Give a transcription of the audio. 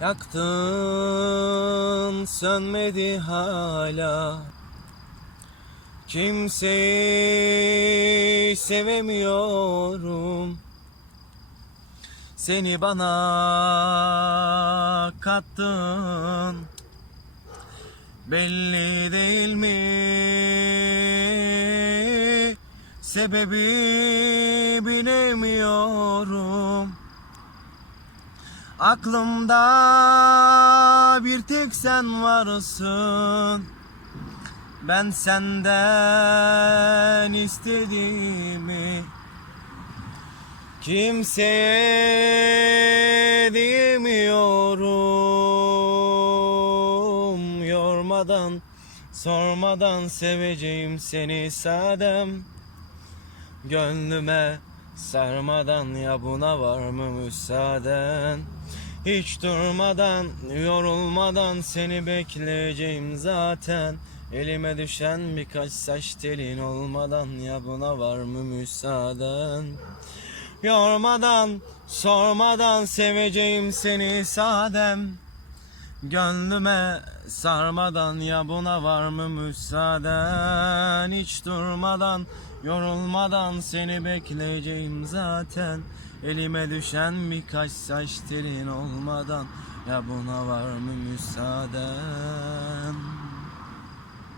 Yaktın sönmedi hala. Kimseyi sevemiyorum. Seni bana kattın. Belli değil mi? Sebebi bilemiyorum Aklımda bir tek sen varsın. Ben senden istediğimi Kimseye diyemiyorum. Yormadan, sormadan seveceğim seni sadem. Gönlüme sarmadan ya buna var mı müsaaden? Hiç durmadan, yorulmadan seni bekleyeceğim zaten. Elime düşen birkaç saç telin olmadan ya buna var mı müsaaden? Yormadan, sormadan seveceğim seni sadem Gönlüme sarmadan ya buna var mı müsaaden? Hiç durmadan, yorulmadan seni bekleyeceğim zaten. Elime düşen birkaç saç telin olmadan Ya buna var mı müsaaden